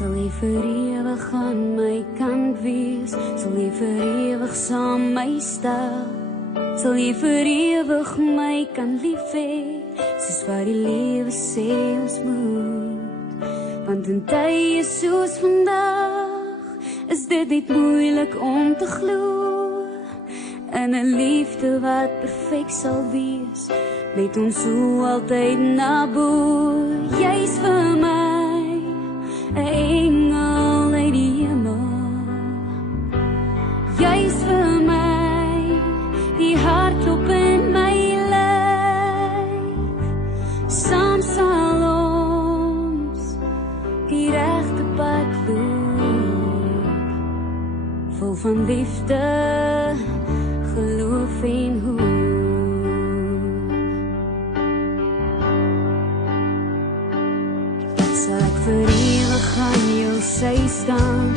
Sal jy vir ewig aan my kant wees, sal jy vir ewig saam my staan, sal jy vir ewig my kan lief hê, soos wat die lewe sê ons moet. Want in tye soos vandag is dit niet moeilik om te glo in 'n liefde wat perfek sal wees, met ons so altyd nabo. Jy's vir my 'n engel uit die hemel, jy's vir my die hartklop in my lyf. Saam sal ons die regte pad loop, vol van liefde, geloof en hoop. Sal ek vir ewig aan jou sy staan,